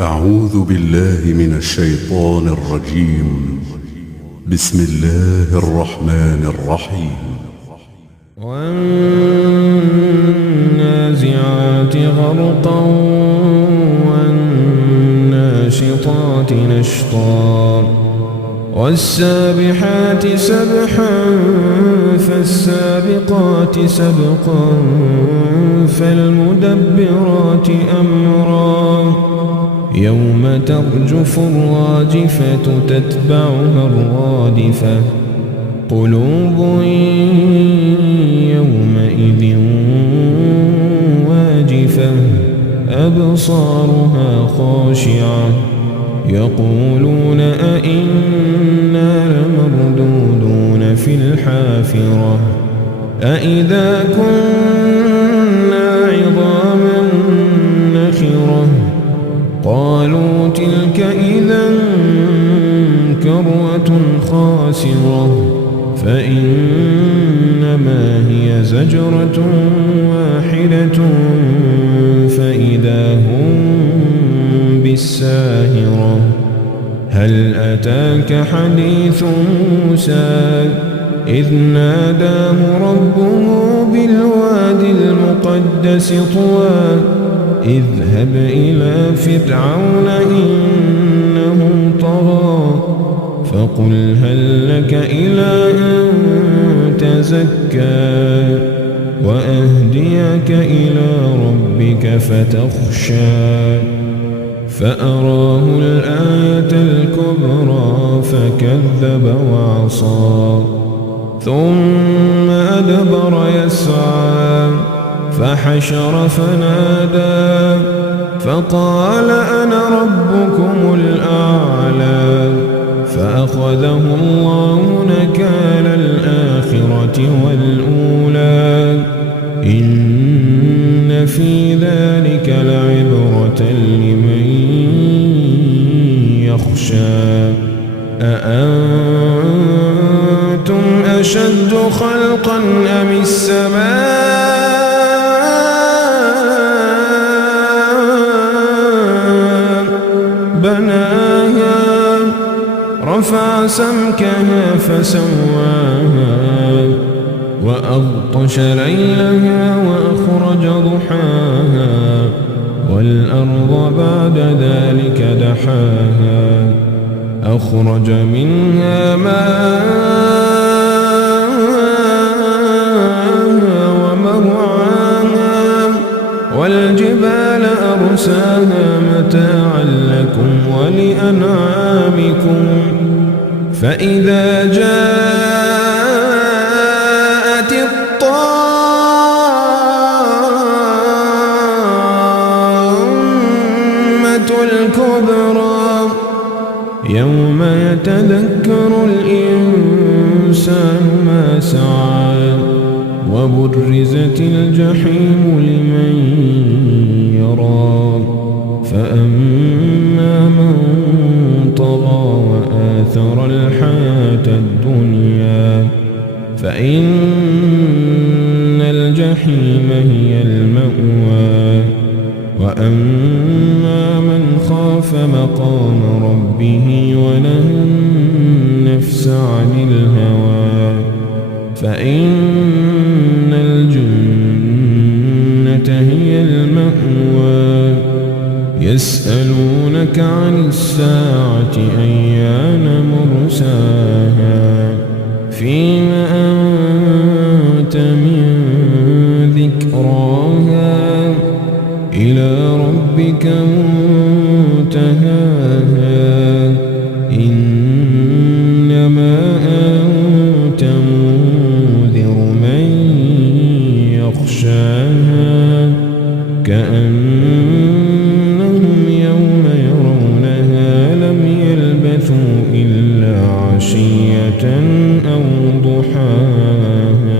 أعوذ بالله من الشيطان الرجيم. بسم الله الرحمن الرحيم. والنازعات غرقا والناشطات نشطا والسابحات سبحا فالسابقات سبقا فالمدبرات أمرا يوم ترجف الراجفة تتبعها الرادفة قلوب يومئذ واجفة أبصارها خاشعة يقولون أئنا لمردودون في الحافرة أئذا كنا عظاما نخرة قالوا تلك إذا كرة خاسرة فإنما هي زجرة واحدة فإذا هم بالساهرة هل أتاك حديث موسى إذ ناداه ربه بالوادي المقدس طوى اذهب إلى فرعون إنه طغى فقل هل لك إلى أن تزكى وأهديك إلى ربك فتخشى فأراه الآية الكبرى فكذب وعصى ثم أدبر يسعى فحشر فنادى فقال أنا ربكم الأعلى فأخذه الله نكال الآخرة والأولى إن في ذلك لعبرة لمن يخشى أأنتم أشد خلقا أم السماء بناها رفع سمكها فسواها وأغطش ليلها وأخرج ضحاها والأرض بعد ذلك دحاها أخرج منها ماءها ومرعاها والجبال أرساها متاعا لكم ولأنعامكم فإذا جاءت الطامة الكبرى يوم يتذكر الإنسان ما سعى وبرزت الجحيم لمن يرى فأما من طغى وآثر الحياة الدنيا فإن الجحيم هي المأوى وأما من خاف مقام ربه ونهى النفس عن الهوى فإن الجنة هي المأوى يسألونك عن الساعة أيان مرساها فيم أنت من ذكراها إلى ربك منتهاها إنما أنت منذر من يخشاها كأنهم يوم يرونها لم يلبثوا إلا عشية أو ضحاها.